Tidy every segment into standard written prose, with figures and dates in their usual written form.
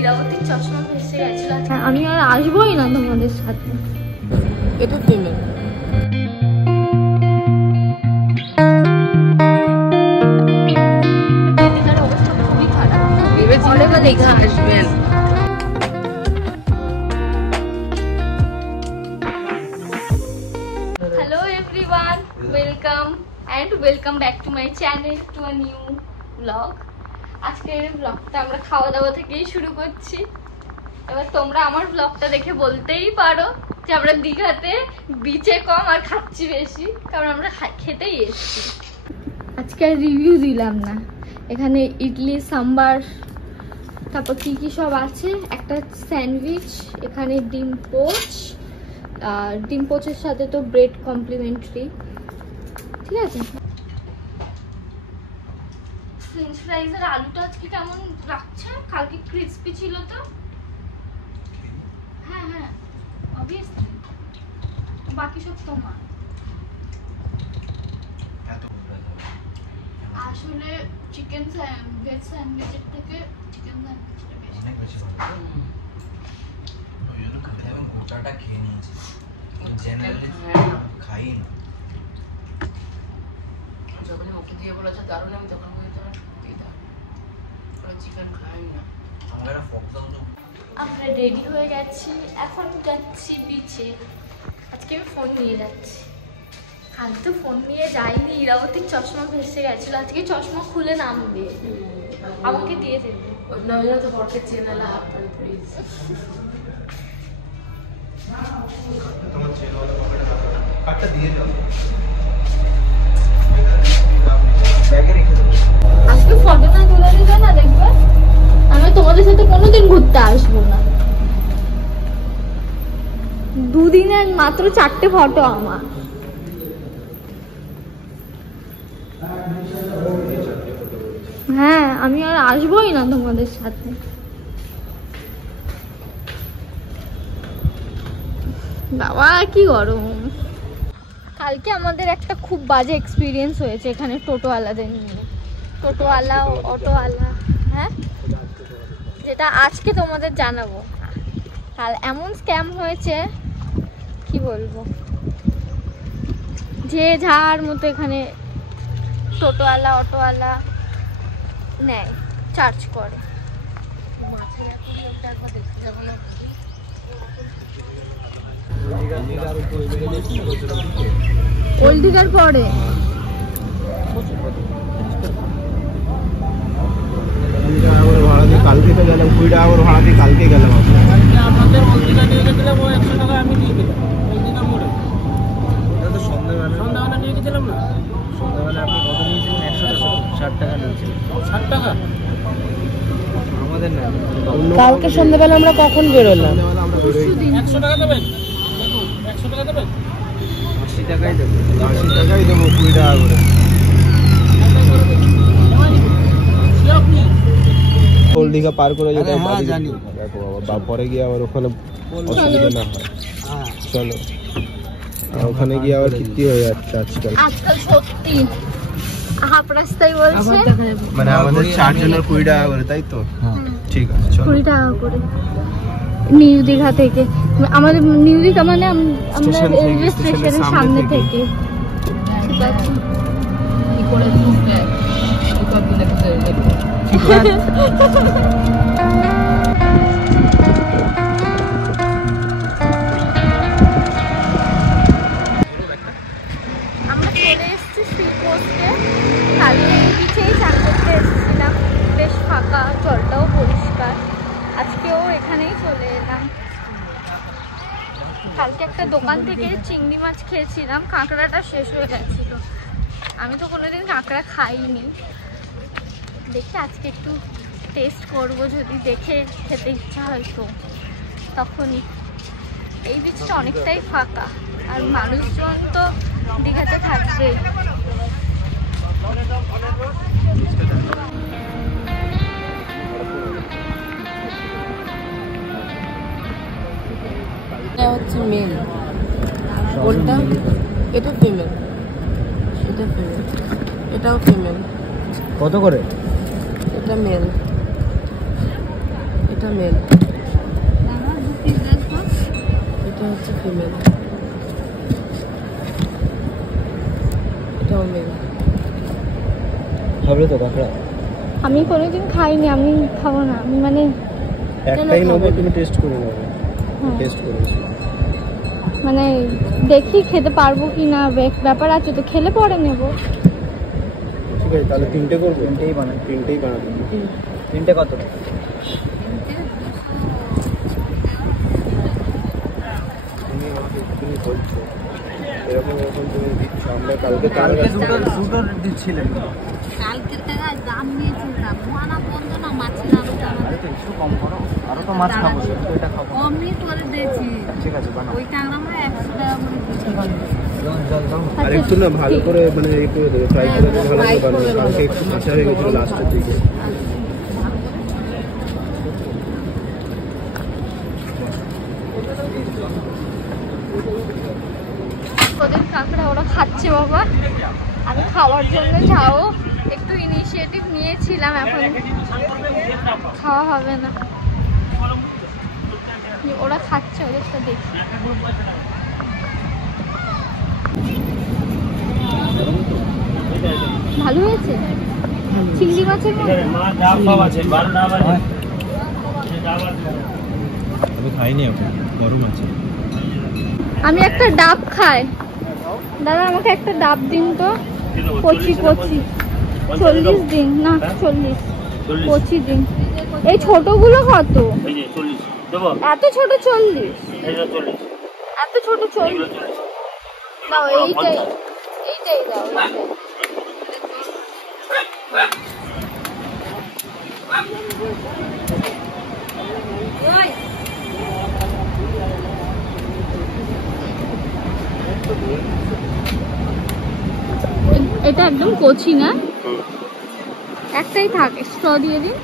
ইরাবতীর চশমা ভেসে গেছিল। আমি আর আসবোই না তোমাদের সাথে। এটা ফিমেল। এটার অবস্থা খুবই খারাপ। ভেবেছিলাম দীঘা আসবেন। Hello everyone, welcome and welcome back to my channel to a new vlog. আজকের ব্লগটা আমরা খাওয়া দাওয়া থেকেই শুরু করছি। এবার তোমরা আমার ব্লগটা দেখে বলতেই পারো যে আমরা দীঘাতে বিচে কম আর খাচ্ছি বেশি, কারণ আমরা খেতেই এসেছি। আজকে রিভিউ দিলাম না। এখানে ইডলি, সাম্বার, তারপর কি কি সব আছে, একটা স্যান্ডউইচ, এখানে ডিম পোচ, আর ডিম পোচের সাথে তো ব্রেড কমপ্লিমেন্টারি, ঠিক আছে। ফ্রেঞ্চ ফ্রাইজের আলুটা আজকে কেমন লাগছে? কালকে ক্রিসপি ছিল তো। হ্যাঁ হ্যাঁ অবভিয়াসলি, বাকি সব তোমার। আসলে চিকেন ভেজ স্যান্ডউইচের থেকে চিকেন স্যান্ডউইচটা বেশি ভালো। ওই জন্য গোটাটা খেয়ে নিয়েছি, জেনারেলি খাই না। যখন ওকে দিয়ে বলেছে দারুণ, আমি তখন বলতে চিকেন খাই না। আমরা রেডি হয়ে গেছি, এখন যাচ্ছি বিচে। আজকে আমি ফোন নিয়ে যাচ্ছি, কাল তো ফোন নিয়ে যাইনি। ইরাবতীর চশমা ভেসে গেছিল, আজকে চশমা খুলে নামবে, আমাকে দিয়ে দেবে। তো বরকে চ্যানেলে হাত ধরে প্লিজ। তোমার চ্যানেলে কাটটা দিয়ে দাও, ব্যাগে রেখে দাও। আজকে ফটো না তুলে দিবে না, দেখবে আমি তোমাদের সাথে কোনোদিন ঘুরতে আসবো না। দুদিনে মাত্র 4টে ফটো আমার। হ্যাঁ আমি আর আসবোই না তোমাদের সাথে। বাবা কি গরম। কালকে আমাদের একটা খুব বাজে এক্সপিরিয়েন্স হয়েছে এখানে টোটোওয়ালাদের নিয়ে। টোটোওয়ালা, অটোওয়ালা, হ্যাঁ, যেটা আজকে তোমাদের জানাবো। কাল এমন স্ক্যাম হয়েছে কি বলবো, যে যার মতো এখানে টোটোওয়ালা, অটোওয়ালা নেয়, চার্জ করে। মাছের অ্যাকুরিয়ামটা একবার দেখতে যাবো না? ওল্ড দিঘার পরে কালকে তো গেলাম, 20 টাকা করে ভাড়া দিয়ে কালকে গেলাম। আমাদের ওল্ড দিঘা নিয়ে গেছিলাম, ও 100 টাকা আমি দিয়ে গেলাম ওল্ড দিঘা মোড়ে। ওটা তো সন্ধ্যাবেলা নিয়ে গেছিলাম না? সন্ধ্যাবেলা আপনি কত নিয়েছিলেন? 100 টাকা, 60 টাকা নিয়েছিলেন। 60 টাকা আমাদের না, কালকে সন্ধ্যাবেলা আমরা কখন বেরোলাম? আমরা বেরোই 100 টাকা দেবেন, দেখুন 100 টাকা দেবেন। 80 টাকাই দেবো, 80 টাকাই দেবো, 20 টাকা করে। ওল্ড দীঘা পার করে যেতে জানি। দেখো বাবা, পরে গিয়ে আবার ওখানে অসুবিধা না হয়। চলো, ওখানে গিয়ে আবার কীর্তি হয়ে যাচ্ছে আজকাল। সত্যি হাফ রাস্তায় বলছে, মানে আমাদের 4 জনের 20 টাকা করে, তাই তো? ঠিক আছে, চলো। 20 টাকা করে নিউ দীঘা থেকে। আমাদের নিউ দীঘা মানে আমরা রেলওয়ে স্টেশনের সামনে থেকে। ঠিক আছে, কি করে ঢুকবে? দুটো দিলে ঠিক আছে। আমরা চলে এসেছি শ্রীকোস্টে। কালকে বিচেই চান করতে এসেছিলাম, বেশ ফাঁকা, জলটাও পরিষ্কার। আজকেও এখানেই চলে এলাম। কালকে একটা দোকান থেকে চিংড়ি মাছ খেয়েছিলাম, কাঁকড়াটা শেষ হয়ে গেছিল। আমি তো কোনোদিন কাঁকড়া খাইনি, দেখি আজকে একটু টেস্ট করব, যদি দেখে খেতে ইচ্ছা হয় তো তখনই। এই বিচটা অনেকটাই ফাঁকা, আর মানুষজন তো দীঘাতে থাকবেই। এটা হচ্ছে মেল, ওটা এটা ফিমেল, এটা ফিমেল, এটাও ফিমেল। কত করে? এটা মেল, এটা মেল, এটা হচ্ছে ফিমেল, এটাও মেল। হবে তো কাঁকড়া? আমি কোনোদিন খাইনি, আমি খাবো না। আমি মানে একটাই নেবো, তুমি টেস্ট করে নেবে। টেস্ট করেছি মানে দেখি খেতে পারবো কি না, ব্যাপার আছে তো, খেলে পরে নেব। ঠিক আছে, তাহলে 3টে করবো। 3টেই বানাবো। 3টেই বানাবো। 3টে কত? তুমি আমাকে তুমি বলছো এরকম এরকম তুমি দিচ্ছ, আমরা কালকে দুটো দিচ্ছিলেন। কালকের টাকা দাম নিয়েছিলাম, মানা বন্ধ না, মাছের দাম একটু কম করো, আরো তো মাছ খাবো, শুধু এটা খাবো। কমই করে দিয়েছি। ঠিক আছে বানাও। ওই টাকা আমরা 100 টাকা করে দিয়েছি। আর একটু না ভালো করে মানে এই করে দেবে, ফ্রাই করে দেবে, ভালো করে বানাবে, কালকে একটু কাঁচা হয়ে গেছিল লাস্টের দিকে। ওদের কাঁকড়া ওরা খাচ্ছে বাবা, আমি খাওয়ার জন্য যাও একটু ইনিশিয়েটিভ নিয়েছিলাম, এখন খাওয়া হবে না। ওরা খাচ্ছে, ওদেরটা দেখি। ভালো হয়েছে চিংড়ি মাছের মতো। আমি খাইনি এখন, গরম আছে। আমি একটা ডাব খাই, দাদা আমাকে একটা ডাব দিন তো, কচি কচি। 40 দিন না, 40 কচি দিন। এই ছোটগুলো কত? এত ছোট 40? এত ছোট 40 দাও, এইটাই এইটাই দাও, এটা একদম কচি না, একটাই থাকে। স্ট্র দিয়ে দিন।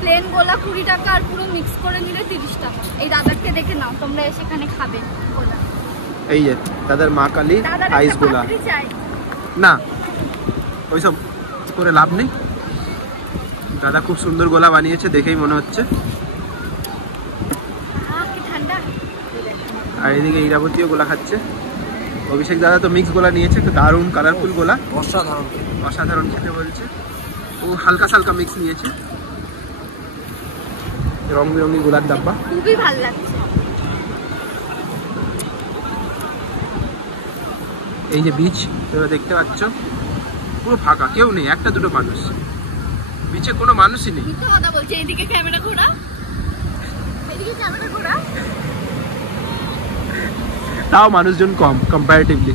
প্লেন গোলা 20 টাকা, আর পুরো মিক্স করে নিলে 30 টাকা। এই দাদাকে দেখে নাও, তোমরা এসে এখানে খাবে গোলা। এই যে দাদার মা কালী দাদার আইস একটা গোলা। পাপড়ি চাই। না ওইসব করে লাভ নেই, দাদা খুব সুন্দর গোলা বানিয়েছে, দেখেই মনে হচ্ছে। কি ঠান্ডা। আর এদিকে ইরাবতীও গোলা খাচ্ছে। অভিষেক দাদা তো মিক্স গোলা নিয়েছে, তো দারুণ কালারফুল গোলা, অসাধারণ অসাধারণ খেতে বলছে। ও হালকা সালকা মিক্স নিয়েছে, রং বেরঙি গোলার ডাব্বা, খুবই ভালো লাগছে। এই যে বিচ তোমরা দেখতে পাচ্ছ, পুরো ফাঁকা, কেউ নেই, একটা দুটো মানুষ, বিচে কোনো মানুষই নেই। মিথ্যা কথা বলছে। এইদিকে ক্যামেরা ঘোরা, এইদিকে ক্যামেরা ঘোরা। তাও মানুষজন কম কম্পারেটিভলি।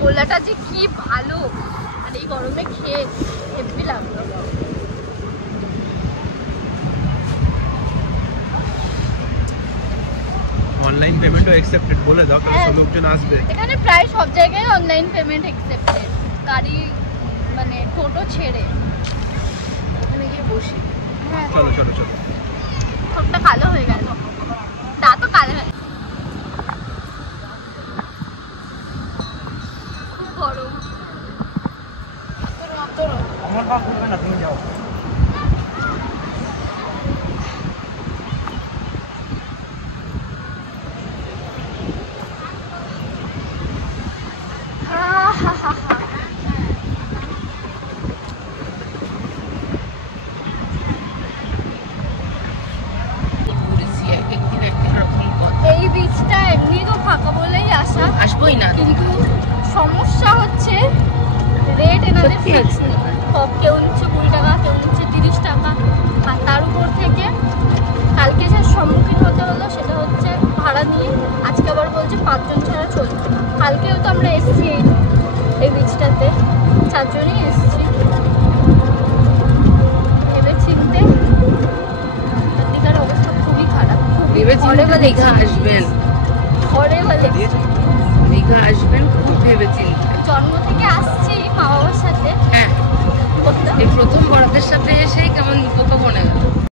গোলাটা যে কি ভালো, আর এই গরমে খেয়ে হেব্বি লাগলো। অনলাইন পেমেন্টও অ্যাকসেপ্টেড বলে দাও, কারণ সব লোকজন আসবে। এখানে প্রায় সব জায়গায় অনলাইন পেমেন্ট অ্যাকসেপ্টেড, গাড়ি মানে টোটো ছেড়ে। এখানে গিয়ে বসি। হ্যাঁ, চলো চলো চলো। ঠোঁটটা কালো হয়ে গেল, দাঁতও কালো হয়ে খুব গরম। আমার বাপ করবে না, তুমি যাও। এই বীজটা এমনি তো ফাঁকা বলেই আসা, আসবোই না, কিন্তু সমস্যা হচ্ছে তার জন্যই এসেছি ভেবে চিনতে। দীঘার অবস্থা খুবই খারাপ, ভেবে চিন্তে দীঘা আসবেন, দীঘা আসবেন খুব ভেবে চিন্তে। জন্ম থেকে আসছি মা বাবার সাথে, হ্যাঁ, এই প্রথম বড়দের সাথে এসেই কেমন বোকা মনে গেল।